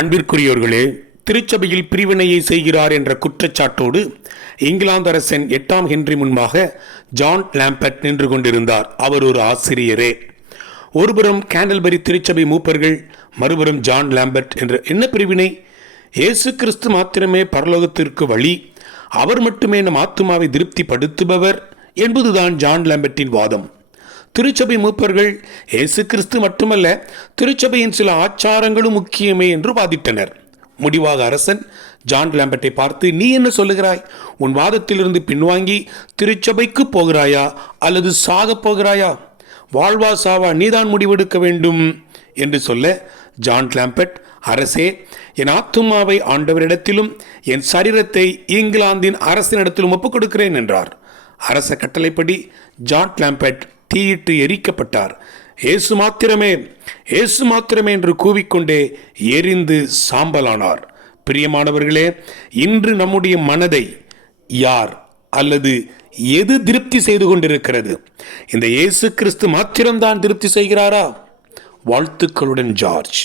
அன்பிற்குரியோர்களே, திருச்சபையில் பிரிவினையை செய்கிறார் என்ற குற்றச்சாட்டோடு இங்கிலாந்து அரசன் 8ஆம் ஹென்றி முன்பாக ஜான் லாம்பர்ட் நின்று கொண்டிருந்தார். அவர் ஒரு ஆசிரியரே. ஒருபுறம் கேண்டல்பரி திருச்சபை மூப்பர்கள், மறுபுறம் ஜான் லாம்பர்ட் என்ற என்ன பிரிவினை? இயேசு கிறிஸ்து மாத்திரமே பரலோகத்திற்கு வழி, அவர் மட்டுமே நம் ஆத்துமாவை திருப்திப்படுத்துபவர் என்பதுதான் ஜான் லாம்பர்ட்டின் வாதம். திருச்சபை மூப்பர்கள் இயேசு கிறிஸ்து மட்டுமல்ல, திருச்சபையின் சில ஆச்சாரங்களும் முக்கியமே என்று வாதிட்டனர். முடிவாக அரசன் ஜான் லாம்பர்ட்டை பார்த்து, நீ என்ன சொல்லுகிறாய்? உன் வாதத்திலிருந்து பின்வாங்கி திருச்சபைக்கு போகிறாயா அல்லது சாக போகிறாயா? வாழ்வா சாவா நீதான் முடிவெடுக்க வேண்டும் என்று சொல்ல, ஜான் லாம்பர்ட், அரசே, என் ஆத்துமாவை ஆண்டவரிடத்திலும் என் சரீரத்தை இங்கிலாந்தின் அரசினிடத்திலும் ஒப்புக் கொடுக்கிறேன் என்றார். அரச கட்டளைப்படி ஜான் லாம்பர்ட் தீயிட்டு எரிக்கப்பட்டார். ஏசு மாத்திரமே, ஏசு மாத்திரமே என்று கூவிக்கொண்டே எரிந்து சாம்பலானார். பிரியமானவர்களே, இன்று நம்முடைய மனதை யார் அல்லது எது திருப்தி செய்து கொண்டிருக்கிறது? இந்த இயேசு கிறிஸ்து மாத்திரம்தான் திருப்தி செய்கிறாரா? வாழ்த்துக்களுடன் ஜார்ஜ்.